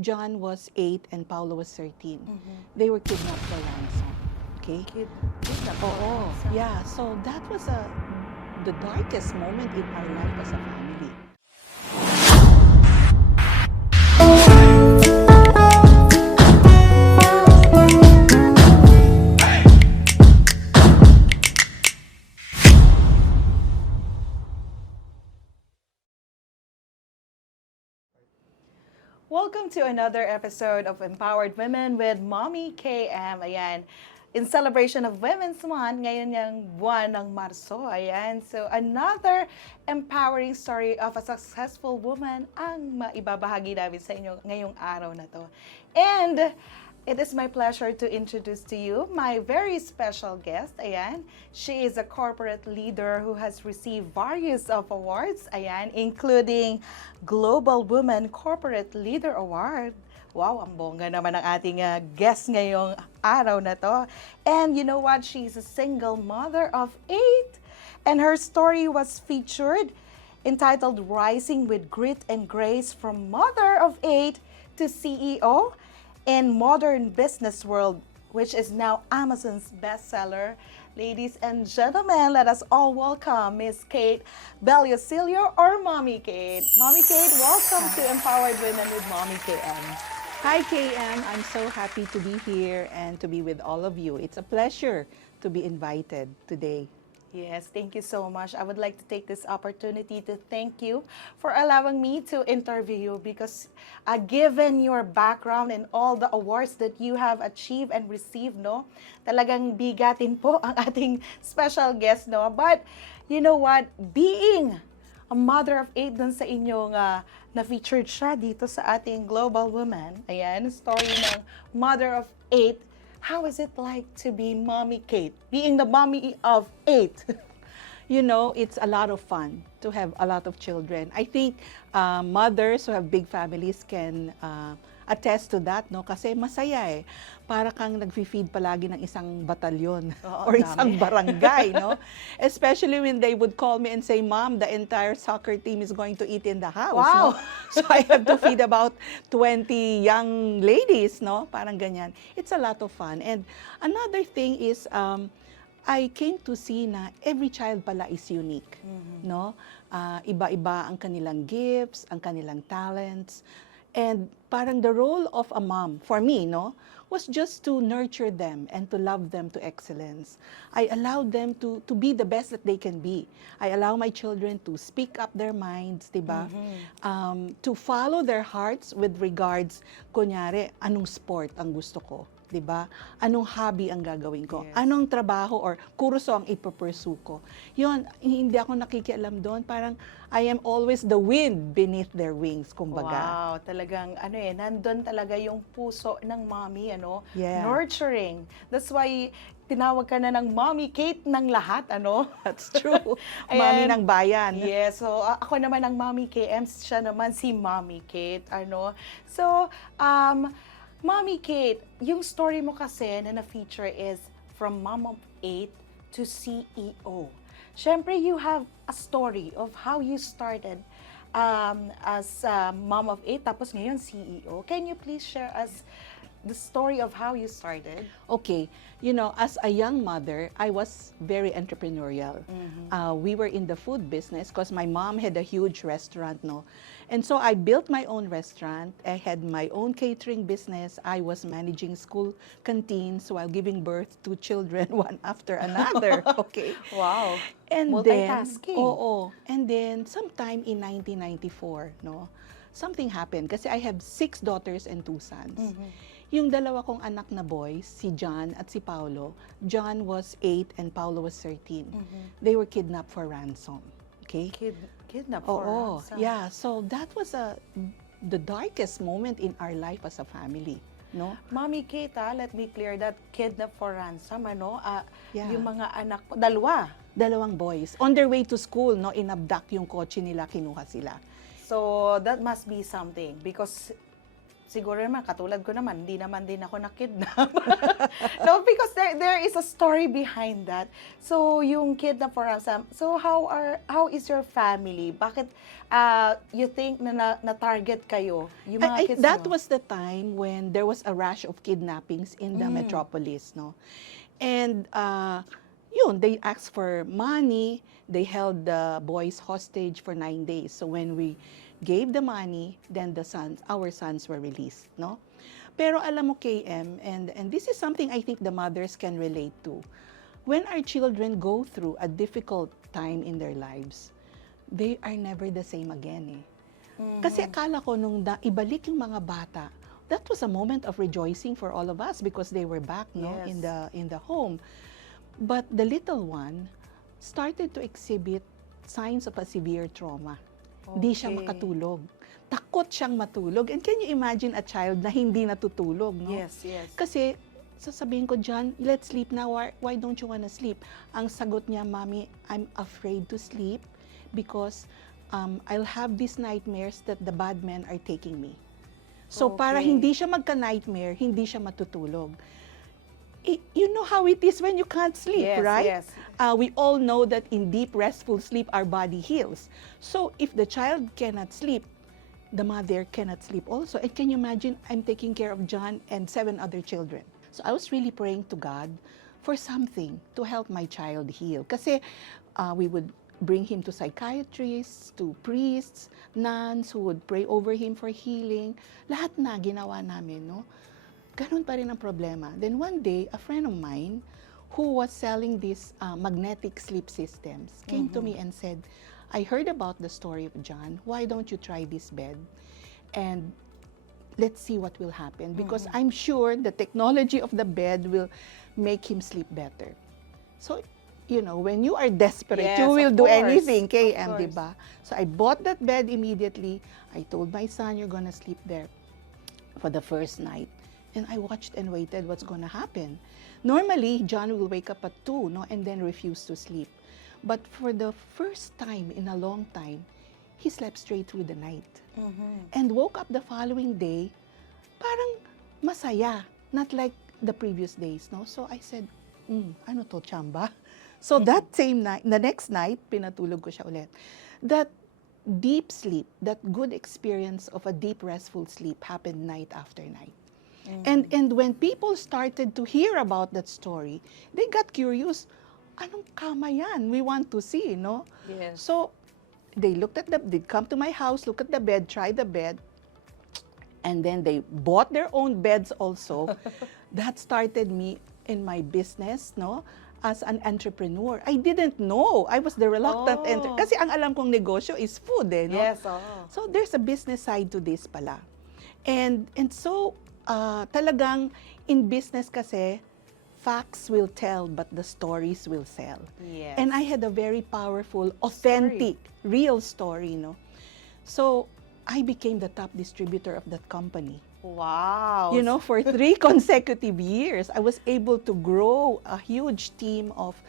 John was 8 and Paulo was 13. They were kidnapped for ransom. Okay? Kidnap for Oo. ransom. Yeah, so that was the darkest moment in our life as a family. Welcome to another episode of Empowered Women with Mommy KM. Ayan, in celebration of Women's Month, ngayon yung buwan ng Marso. Ayan, so another empowering story of a successful woman ang maibabahagi namin sa inyo ngayong araw na to. And it is my pleasure to introduce to you my very special guest. Ayan, she is a corporate leader who has received various of awards, ayan, including Global Women Corporate Leader Award. Wow, ang bongga naman ang ating guest ngayong araw na to. And you know what? She's a single mother of 8. And her story was featured entitled Rising with Grit and Grace from Mother of 8 to CEO in Modern Business World, which is now Amazon's bestseller. Ladies and gentlemen, let us all welcome Miss Kate Bellosillo, or Mommy Kate. Mommy Kate, welcome to Empowered Women with Mommy KM. Hi, KM. I'm so happy to be here and to be with all of you. It's a pleasure to be invited today. Yes, thank you so much. I would like to take this opportunity to thank you for allowing me to interview you because given your background and all the awards that you have achieved and received, no, talagang bigatin po ang ating special guest, no. But you know what, being a mother of 8 dun sa inyong na-featured siya dito sa ating Global Woman, ayan, story ng mother of 8. How is it like to be Mommy Kate, being the mommy of 8? You know, it's a lot of fun to have a lot of children. I think mothers who have big families can attest to that, no? Kasi masaya eh. Para kang nag-feed palagi ng isang batalyon or isang barangay, no? Especially when they would call me and say, Mom, the entire soccer team is going to eat in the house, Wow. no? So I have to feed about 20 young ladies, no? Parang ganyan. It's a lot of fun. And another thing is, I came to see na every child pala is unique, no? Iba-iba ang kanilang gifts, ang kanilang talents. And parang the role of a mom, for me, no, was just to nurture them and to love them to excellence. I allowed them to be the best that they can be. I allow my children to speak up their minds, diba? To follow their hearts with regards, kunyari, anong sport ang gusto ko. Diba? Anong hobby ang gagawin ko? Yes. Anong trabaho or kurso ang ipupursue ko? Yun, hindi ako nakikialam doon. Parang I am always the wind beneath their wings, kumbaga. Wow, talagang nandun talaga yung puso ng mommy, Yeah. nurturing. That's why tinawag ka na ng Mommy Kate ng lahat, That's true. Mami ng bayan. Yes, so ako naman ang Mommy KM, siya naman si Mommy Kate, So, Mommy Kate, yung story mo kasi na na-feature is from mom of 8 to CEO. Siyempre, you have a story of how you started as mom of 8, tapos ngayon CEO. Can you please share us the story of how you started? Okay, you know, as a young mother, I was very entrepreneurial. We were in the food business because my mom had a huge restaurant, no? And so I built my own restaurant. I had my own catering business. I was managing school canteens while giving birth to children one after another. Okay. Wow. And Multitasking. And then sometime in 1994, no, something happened kasi I have 6 daughters and 2 sons. Yung dalawa kong anak na boys, si John at si Paulo, John was 8 and Paulo was 13. They were kidnapped for ransom. Okay? Kidnap for ransom. Yeah. So that was the darkest moment in our life as a family. No? Mommy Kate, let me clear that, kidnap for ransom, Yeah. yung mga anak po, Dalawang boys. On their way to school, no, inabduct yung kotse nila, kinuha sila. So, that must be something because siguro naman, katulad ko naman, hindi naman din ako na-kidnap. No, because there is a story behind that. So, yung kidnap for ransom, so how is your family? Bakit you think na target kayo? Yung mga kids That nyo? was the time when there was a rash of kidnappings in the metropolis, no? And yun, they asked for money. They held the boys hostage for 9 days. So when we gave the money, then our sons were released, no? Pero alam mo, KM, and this is something I think the mothers can relate to. When our children go through a difficult time in their lives, they are never the same again, eh. Kasi akala ko nung ibalik yung mga bata, that was a moment of rejoicing for all of us because they were back, no, Yes. in the home. But the little one started to exhibit signs of a severe trauma. Hindi siya Okay. makatulog. Takot siyang matulog. And can you imagine a child na hindi natutulog, no? Yes, yes. Kasi sasabihin ko, John, let's sleep now. Why don't you wanna sleep? Ang sagot niya, Mommy, I'm afraid to sleep because I'll have these nightmares that the bad men are taking me. So para Okay. hindi siya magka-nightmare, hindi siya matutulog. You know how it is when you can't sleep, Yes, right? yes. We all know that in deep, restful sleep, our body heals. So if the child cannot sleep, the mother cannot sleep also. And can you imagine, I'm taking care of John and 7 other children. So I was really praying to God for something to help my child heal. Kasi we would bring him to psychiatrists, to priests, nuns who would pray over him for healing. Lahat na ginawa namin, no? Ganun pa rin ang problema. Then one day, a friend of mine who was selling these magnetic sleep systems came to me and said, I heard about the story of John. Why don't you try this bed? And let's see what will happen. Because I'm sure the technology of the bed will make him sleep better. So, you know, when you are desperate, Yes, you will of do course. anything, Of KM, course. diba? So I bought that bed immediately. I told my son, you're gonna sleep there for the first night. And I watched and waited what's gonna happen. Normally, John will wake up at 2, no, and then refuse to sleep. But for the first time in a long time, he slept straight through the night. And woke up the following day, parang masaya, not like the previous days, no? So I said, ano to, chamba? So that same night, the next night, pinatulog ko siya ulit. That deep sleep, that good experience of a deep restful sleep happened night after night. And when people started to hear about that story, they got curious. Anong kama yan? We want to see, no? Yes. So they'd come to my house, look at the bed, try the bed, and then they bought their own beds also. That started me in my business, no? As an entrepreneur. I didn't know. I was the reluctant kasi ang alam kong negosyo is food, eh, no? Yes, oo. So there's a business side to this pala. And so talagang in business kasi, facts will tell but the stories will sell. Yes. And I had a very powerful, authentic, real story, no? So I became the top distributor of that company. Wow. You know, for 3 consecutive years, I was able to grow a huge team of,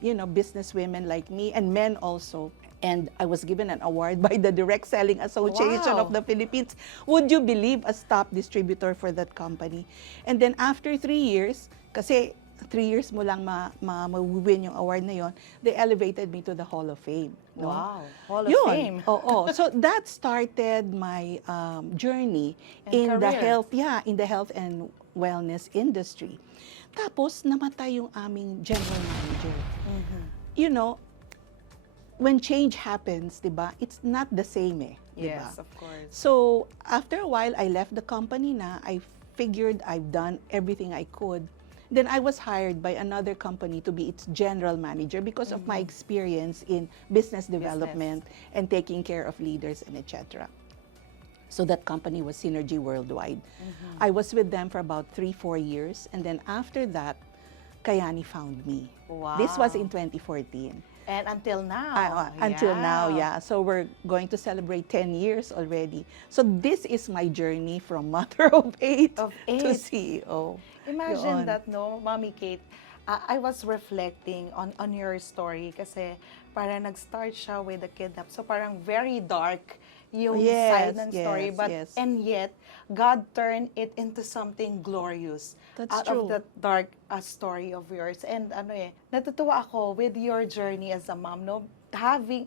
you know, business women like me and men also. And I was given an award by the Direct Selling Association Wow. of the Philippines. Would you believe, a top distributor for that company? And then after 3 years, kasi 3 years mo lang ma-win yung award na yon, they elevated me to the Hall of Fame. No? Wow. Hall of Yun. Fame. Oo. So that started my journey in And the career. in the health and wellness industry. Tapos namatay yung aming general manager. You know, when change happens, 'di ba? It's not the same, eh, 'di ba? Yes, of course. So, after a while I left the company na. I figured I've done everything I could. Then I was hired by another company to be its general manager because of my experience in business development and taking care of leaders and etc. So that company was Synergy Worldwide. I was with them for about 3-4 years, and then after that, Kayani found me. This was in 2014. And until now. Until now, yeah. So we're going to celebrate 10 years already. So this is my journey from mother of 8 Of to 8. CEO. Imagine Yun. that, no, Mommy Kate. I was reflecting on your story kasi parang nag-start siya with the kidnap. So parang very dark yung Yes, side ng story, yes, but yes. and yet God turned it into something glorious That's out true. of that dark story of yours. And natutuwa ako with your journey as a mom, no?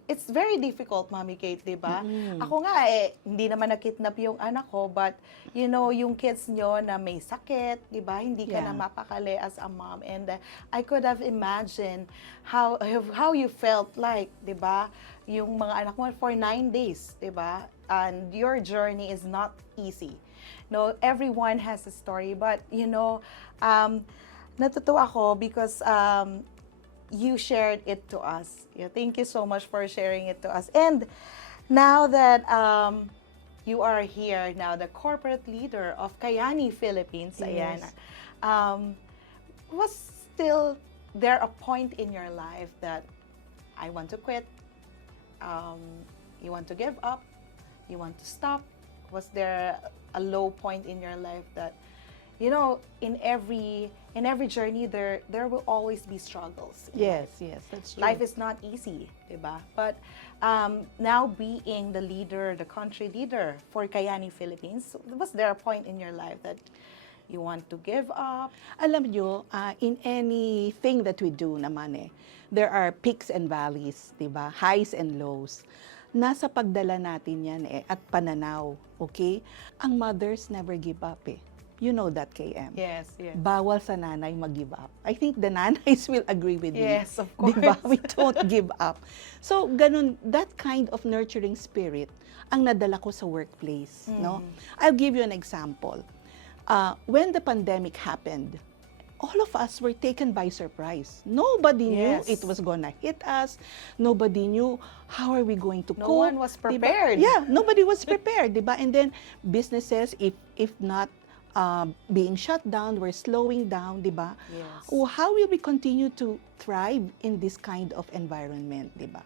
It's very difficult, Mommy Kate, di ba? Mm-mm. Ako nga, hindi naman nakidnap yung anak ko, but, yung kids nyo na may sakit, di ba? Hindi ka na Yeah. mapakali as a mom. And I could have imagined how you felt like, di ba? Yung mga anak mo for 9 days, di ba? And your journey is not easy. No, everyone has a story, but, natutuwa ako because you shared it to us. Thank you so much for sharing it to us. And now that you are here, now the corporate leader of Kayani Philippines, ayan, Yes. was still there a point in your life that I want to quit, you want to give up, you want to stop? Was there a low point in your life that, in every journey there will always be struggles in Yes, life. yes, that's true. Life is not easy, diba? But now being the leader, the country leader for Kayani Philippines, was there a point in your life that you want to give up? Alam nyo, in anything that we do naman there are peaks and valleys, di ba? Highs and lows. Nasa pagdala natin yan at pananaw, okay? Ang mothers never give up You know that, KM. Yes, yes. Bawal sa nanay mag-give up. I think the nanays will agree with me. Yes, of course. Di ba? We don't give up. So, ganun, that kind of nurturing spirit ang nadala ko sa workplace, no? I'll give you an example. When the pandemic happened, all of us were taken by surprise. Nobody knew Yes. it was gonna hit us. Nobody knew how are we going to No cope. one was Diba? prepared. Yeah, nobody was prepared, diba? And then businesses, if not being shut down, were slowing down, diba? Yes. Oh, how will we continue to thrive in this kind of environment, diba?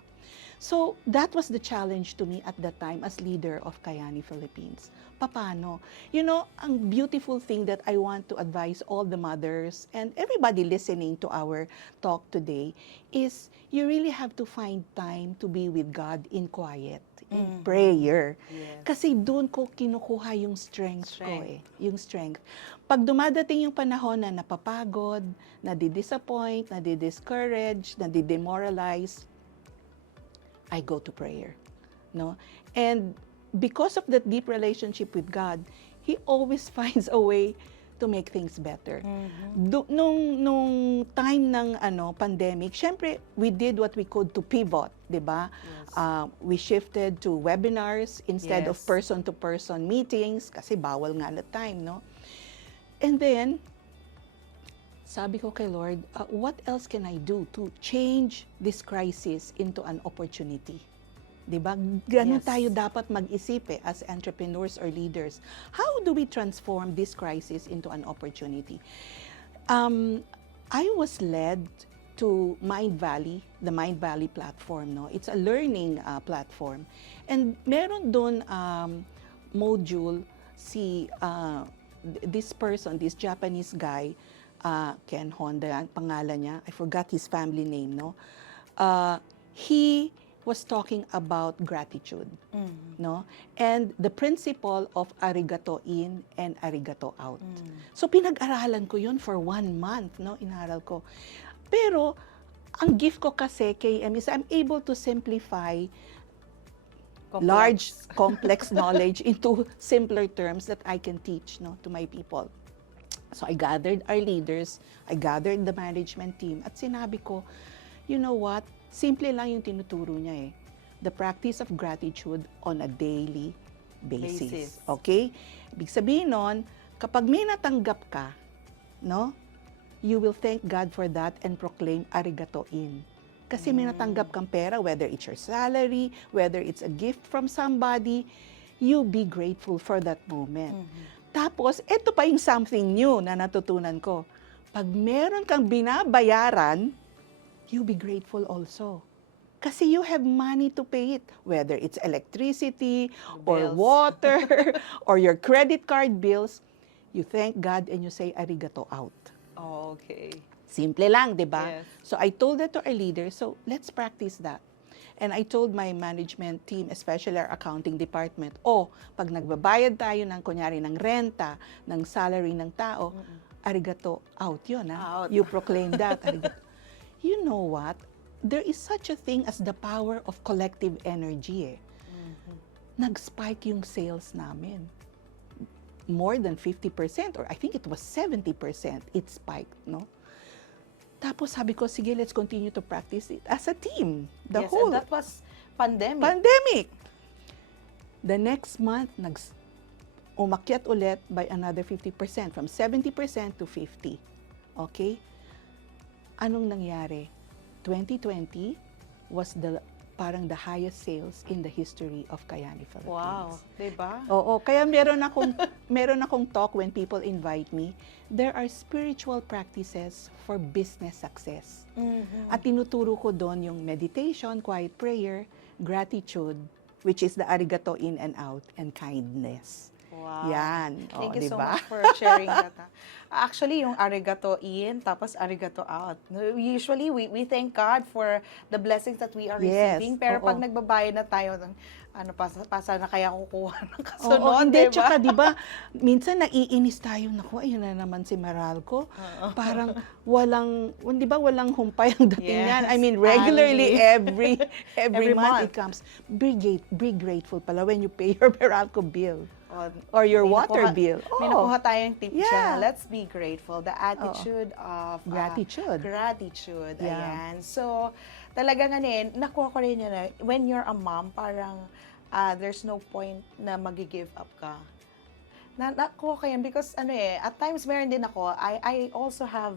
So that was the challenge to me at that time as leader of Kayani Philippines. Paano? Ang beautiful thing that I want to advise all the mothers and everybody listening to our talk today is you really have to find time to be with God in quiet, in prayer. Yes. Kasi doon ko kinukuha yung strength ko yung strength. Pag dumadating yung panahon na napapagod, nadi-disappoint, nadi-discourage, nadi-demoralize, I go to prayer, no? And because of that deep relationship with God, He always finds a way to make things better. Nung time ng pandemic, syempre we did what we could to pivot, 'di ba? Yes. We shifted to webinars instead of Yes. person-to-person meetings kasi bawal nga na time, no? And then sabi ko kay Lord, what else can I do to change this crisis into an opportunity? Diba? Ganun Yes. tayo dapat mag-isip as entrepreneurs or leaders. How do we transform this crisis into an opportunity? I was led to Mind Valley, the Mind Valley platform. No? It's a learning platform. And meron doon module this person, this Japanese guy, Ken Honda, ang pangalan niya. I forgot his family name, no? He was talking about gratitude, no? And the principle of arigato in and arigato out. So pinag-aralan ko 'yun for 1 month, no? Inaral ko. Pero ang gift ko kasi KM is I'm able to simplify large complex knowledge into simpler terms that I can teach, no, to my people. So I gathered our leaders, I gathered the management team, at sinabi ko, you know what? Simple lang yung tinuturo niya The practice of gratitude on a daily basis. Okay? Ibig sabihin nun, kapag may natanggap ka, no, you will thank God for that and proclaim arigato in. Kasi may natanggap kang pera, whether it's your salary, whether it's a gift from somebody, you be grateful for that moment. Tapos, ito pa yung something new na natutunan ko. Pag meron kang binabayaran, you be grateful also. Kasi you have money to pay it, whether it's electricity, or water, or your credit card bills, you thank God and you say arigato out. Oh, okay. Simple lang, di ba? Yes. So I told that to our leaders, so let's practice that. And I told my management team, especially our accounting department, pag nagbabayad tayo ng kunyari ng renta, ng salary ng tao, arigato, out yun. Out. You proclaim that, arigato. You know what? There is such a thing as the power of collective energy eh. Nag-spike yung sales namin. More than 50%, or I think it was 70%, it spiked, no? Tapos sabi ko, sige, let's continue to practice it as a team. The Yes, whole and that was pandemic. pandemic. The next month, umakyat ulit by another 50%, from 70% to 50%. Okay? Anong nangyari? 2020 was parang the highest sales in the history of Kayani Philippines. Wow, diba? Oo, kaya meron akong talk when people invite me. There are spiritual practices for business success. At tinuturo ko doon yung meditation, quiet prayer, gratitude, which is the arigato in and out, and kindness. Wow. Yan. Thank you so diba? much for sharing that. Actually, yung arigato in, tapos arigato out. Usually, we thank God for the blessings that we are Yes, receiving. Pero oo. pag nagbabayad na tayo, pasa na kaya kukuha ng Oo, kasunod, hindi, diba? tsaka diba, minsan naiinis tayo, naku, ayun na naman si Maralco. Parang di ba walang humpay ang dating yan? I Yes, mean, regularly, Ali. every Every month month. it comes. Be grateful pala when you pay your Meralco bill. Oh, Or your may water nakuha- bill. May nakuha tayong tip Yeah. siya. Let's be grateful. The attitude of Gratitude. Gratitude. Yeah. Ayan. So, talaga nga nakuha ko rin yun. When you're a mom, parang there's no point na mag-give up ka. Nakuha ko yan because at times meron din ako, I also have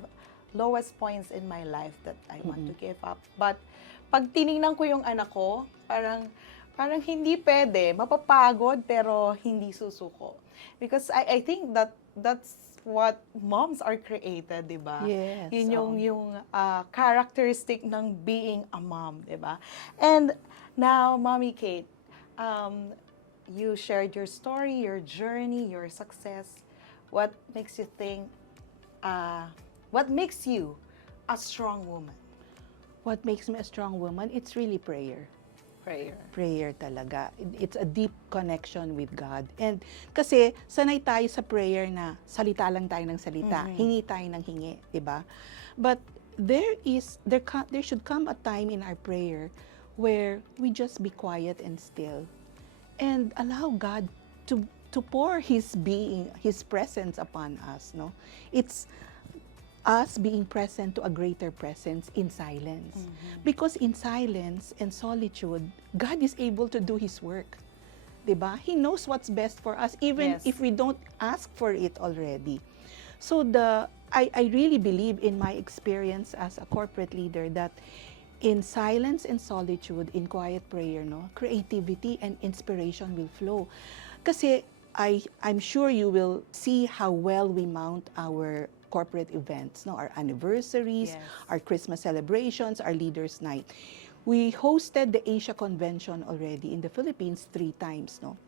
lowest points in my life that I want to give up. But pag tiningnan ko yung anak ko, parang hindi pwede, mapapagod pero hindi susuko. Because I think that's what moms are created, 'di ba? Yes. Yun yung characteristic ng being a mom, 'di ba? And now, Mommy Kate, you shared your story, your journey, your success. What makes you think what makes you a strong woman? What makes me a strong woman? It's really prayer. Prayer talaga. It's a deep connection with God. And kasi sanay tayo sa prayer na salita lang tayo ng salita, hingi tayo ng hingi, 'di ba? But there should come a time in our prayer where we just be quiet and still and allow God to pour his being, his presence upon us, no? It's us being present to a greater presence in silence. Because in silence and solitude, God is able to do His work. Diba? He knows what's best for us, even Yes. if we don't ask for it already. So I really believe in my experience as a corporate leader that in silence and solitude, in quiet prayer, no, creativity and inspiration will flow. Kasi I'm sure you will see how well we mount our corporate events, no, our anniversaries, Yes. our Christmas celebrations, our Leaders' Night. We hosted the Asia Convention already in the Philippines 3 times, no.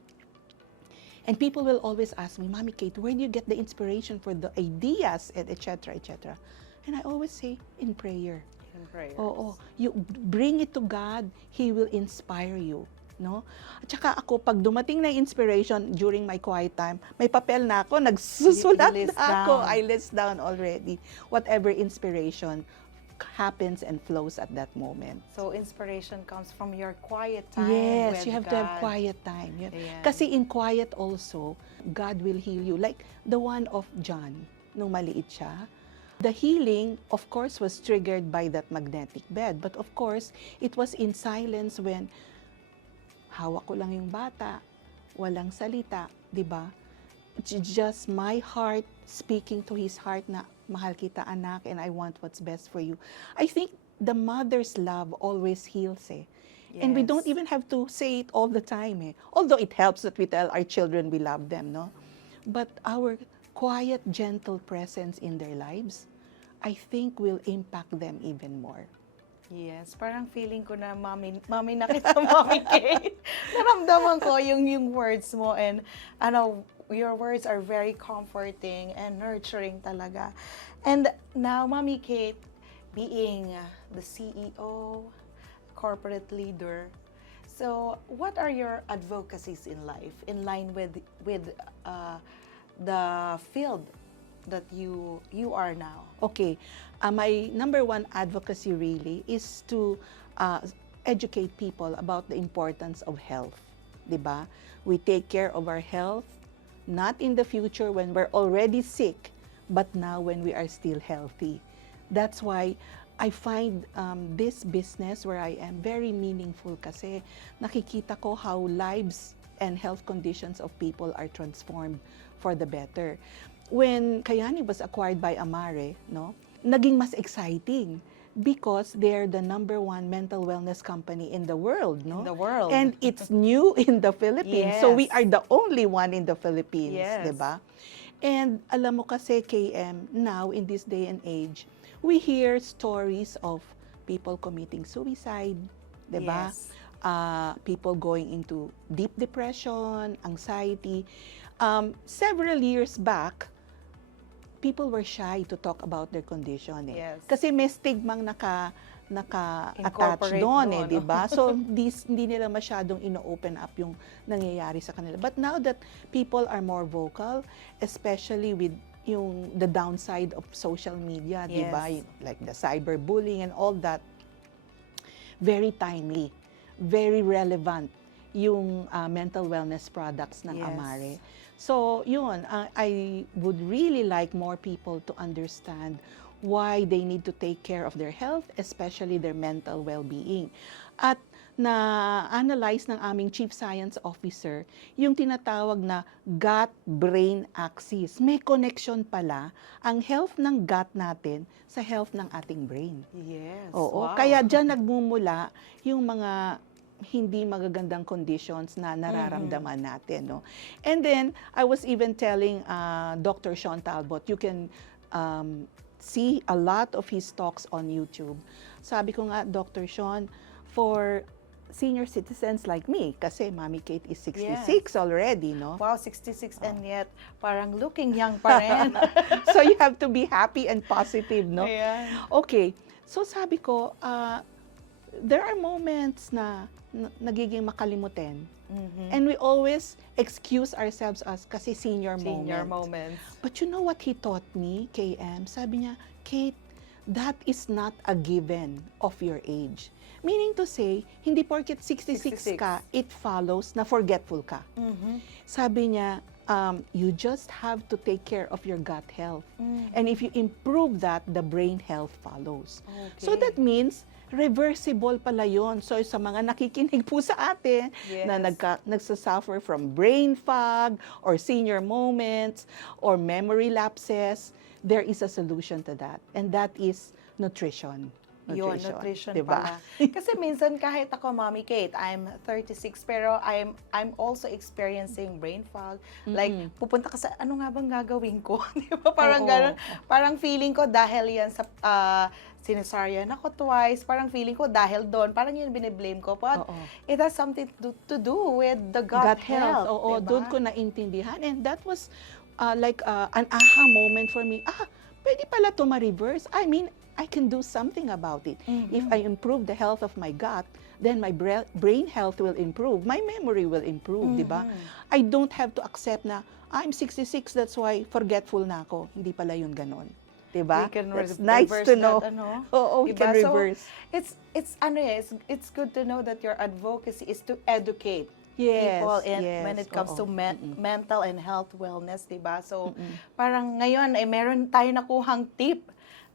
And people will always ask me, Mommy Kate, where do you get the inspiration for the ideas, and et cetera, et cetera? And I always say, in prayer. In prayer. Oo, you bring it to God, He will inspire you. No? At saka ako, pag dumating na inspiration during my quiet time, may papel na ako, nagsusulat You list na ako. down. I list down already whatever inspiration happens and flows at that moment. So, inspiration comes from your quiet time Yes, with you have God. to have quiet time. Yeah. Ayan. Kasi in quiet also, God will heal you. Like the one of John, nung maliit siya. The healing, of course, was triggered by that magnetic bed. But of course, it was in silence when hawak ko lang yung bata, walang salita, di ba? It's just my heart speaking to his heart na, mahal kita anak and I want what's best for you. I think the mother's love always heals eh. And we don't Yes. even have to say it all the time eh. Although it helps that we tell our children we love them, no? But our quiet, gentle presence in their lives, I think will impact them even more. Yes, parang feeling ko na mami na kita, Mommy Kate. Naramdaman ko yung words mo and your words are very comforting and nurturing talaga. And now, Mommy Kate, being the CEO, corporate leader. So, what are your advocacies in life in line with the field that you are now? Okay, my number one advocacy really is to uh, educate people about the importance of health. 'Di ba? We take care of our health, not in the future when we're already sick, but now when we are still healthy. That's why I find this business where I am very meaningful kasi nakikita ko how lives and health conditions of people are transformed for the better. When Kayani was acquired by Amare, no, naging mas exciting because they're the number one mental wellness company in the world, no? In the world. And it's new in the Philippines. So we Yes. are the only one in the Philippines, Yes. 'di ba? And alam mo kasi, KM, now in this day and age, we hear stories of people committing suicide, 'di ba? Yes. People going into deep depression, anxiety. Several years back, people were shy to talk about their condition. Yes. Kasi may stigmang naka-attach Incorporate doon, doon. di ba? So, hindi nila masyadong ino-open up yung nangyayari sa kanila. But now that people are more vocal, especially with the downside of social media, di ba? Yes. Like the cyberbullying and all that, very timely, very relevant yung mental wellness products ng Yes. Amare. So, yun, I would really like more people to understand why they need to take care of their health, especially their mental well-being. At na-analyze ng aming Chief Science Officer yung tinatawag na gut-brain axis. May connection pala ang health ng gut natin sa health ng ating brain. Yes. Oo, Wow. kaya dyan nagmumula yung mga hindi magagandang conditions na nararamdaman natin, no? And then, I was even telling Dr. Sean Talbot, you can see a lot of his talks on YouTube. Sabi ko nga, Dr. Sean, for senior citizens like me, kasi Mommy Kate is 66 already, no? Wow, 66 and yet parang looking young pa rin. So you have to be happy and positive, no? Ayan. Okay, so sabi ko, there are moments na nagiging makalimutin. Mhm. And we always excuse ourselves as kasi senior Senior moment. moments. But you know what he taught me, KM? Sabi niya, Kate, that is not a given of your age. Meaning to say, hindi porket 66 ka, it follows na forgetful ka. Mhm. Sabi niya, you just have to take care of your gut health. Mhm. And if you improve that, the brain health follows. Okay. So that means, reversible pala yun. So sa mga nakikinig po sa atin Yes. na nagsasuffer from brain fog or senior moments or memory lapses, there is a solution to that. And that is nutrition. Yun, nutrition diba? pala. Kasi minsan kahit ako, Mommy Kate, I'm 36, pero I'm also experiencing brain fog. Like, pupunta ka sa, ano nga bang gagawin ko? Di ba? Parang Oo. ganun. Parang feeling ko dahil yan sa, sinusaryan ako twice. Parang feeling ko dahil doon. Parang yun biniblame ko. But Oo. it has something to do with the gut health. Oo, diba? doon ko naintindihan. And that was like an aha moment for me. Pwede pala to ma-reverse. I mean, I can do something about it. Mhm. If I improve the health of my gut, then my brain health will improve. My memory will improve, di ba? I don't have to accept na, I'm 66, that's why forgetful na ako. Hindi pala yun ganon. Di ba? We can That's reverse nice to know. that, ano? Oo, we Diba? can So, reverse. it's good to know that your advocacy is to educate Yes, people yes, when it comes to oo. mental and health wellness, 'di ba? So parang ngayon ay meron tayo nakuhang tip,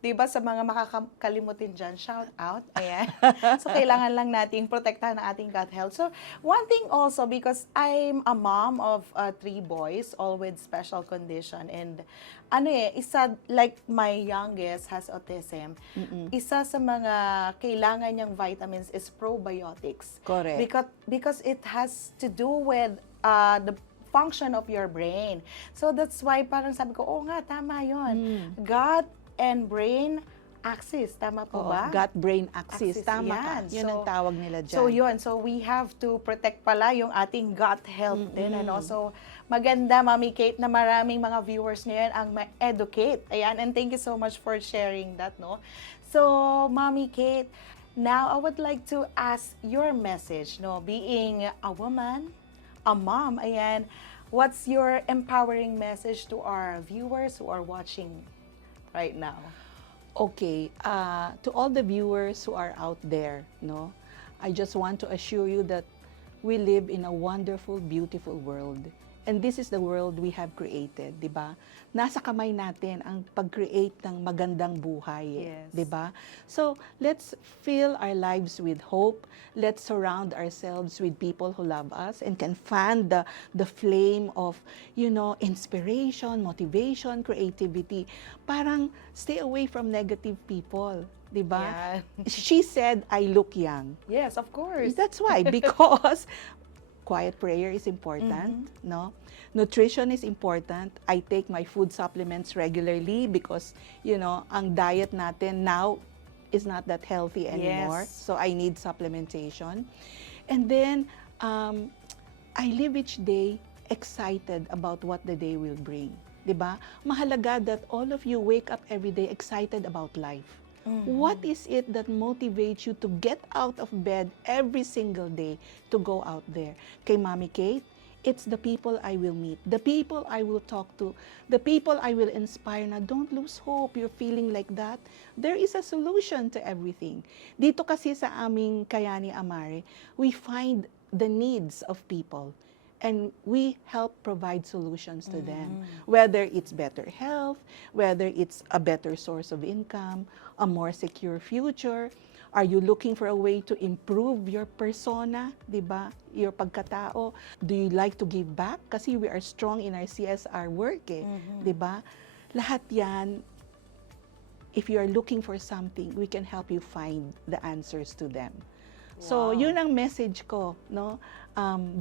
'di ba, sa mga makakalimutin diyan. Shout out. Ayan. So kailangan lang nating protektahan ang ating gut health. So one thing also, because I'm a mom of 3 boys, all with special condition, and isa, like my youngest has autism. Isa sa mga kailangan niyang vitamins is probiotics. Correct. Because it has to do with the function of your brain. So that's why parang sabi ko, oo nga, tama yon. Gut and brain axis, tama po Oo, ba? gut-brain axis. Axis, Tama yan. ka. Yun ang tawag nila dyan. So yun, so we have to protect pala yung ating gut health din. And also, maganda, Mommy Kate, na maraming mga viewers ngayon ang ma-educate. Ayan, and thank you so much for sharing that, no? So, Mommy Kate, Now, I would like to ask your message, no, being a woman, a mom, ayan, what's your empowering message to our viewers who are watching right now? Okay, to all the viewers who are out there, no, I just want to assure you that we live in a wonderful, beautiful world. And this is the world we have created, di ba? Nasa kamay natin ang pag-create ng magandang buhay, Yes. di ba? So, let's fill our lives with hope. Let's surround ourselves with people who love us and can fan the flame of, inspiration, motivation, creativity. Parang stay away from negative people, di ba? Yeah. She said, I look young. Yes, of course. That's why, because quiet prayer is important, no? Nutrition is important. I take my food supplements regularly because, ang diet natin now is not that healthy anymore. Yes. So I need supplementation. And then, I live each day excited about what the day will bring. Diba? Mahalaga that all of you wake up every day excited about life. What is it that motivates you to get out of bed every single day to go out there? Kay Mommy Kate, it's the people I will meet, the people I will talk to, the people I will inspire na don't lose hope, you're feeling like that. There is a solution to everything. Dito kasi sa aming Kayani Amare, we find the needs of people. And we help provide solutions to them, whether it's better health, whether it's a better source of income, a more secure future. Are you looking for a way to improve your persona, di ba? Your pagkatao? Do you like to give back? Kasi we are strong in our CSR work, di ba? Lahat yan, if you are looking for something, we can help you find the answers to them. So, Wow. yun ang message ko, no?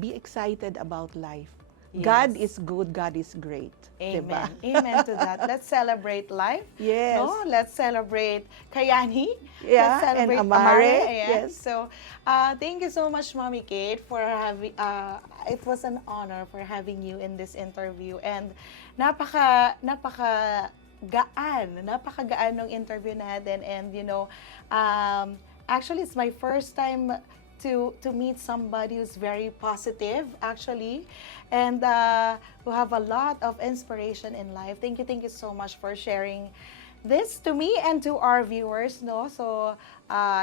Be excited about life. Yes. God is good, God is great. Amen. Diba? Amen to that. Let's celebrate life. Yes. No? Let's celebrate Kayani. Yeah, Let's celebrate and Amare. Ayan. Yes. So, thank you so much, Mommy Kate, for having, it was an honor for having you in this interview. And napakagaan ng interview natin. And, actually, it's my first time to meet somebody who's very positive, actually, and who have a lot of inspiration in life. Thank you so much for sharing this to me and to our viewers. No, so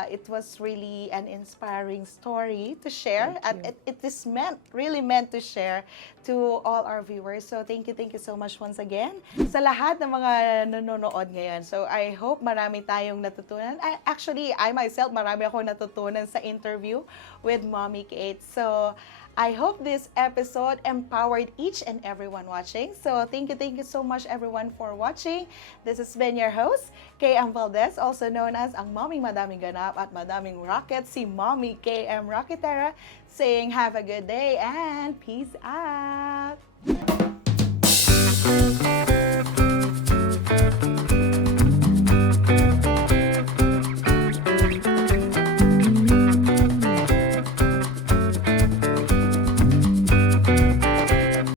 it was really an inspiring story to share, and it is really meant to share to all our viewers. So thank you so much once again sa lahat ng mga nanonood ngayon. So I hope marami tayong natutunan. Actually, I myself, marami akong natutunan sa interview with Mommy Kate. So I hope this episode empowered each and everyone watching. So thank you so much everyone for watching. This has been your host, KM Valdez, also known as ang Mommy Madaming Ganap at Madaming Rocket, si Mommy KM Raketera, saying have a good day and peace out.